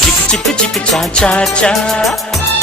chik chik chik cha cha cha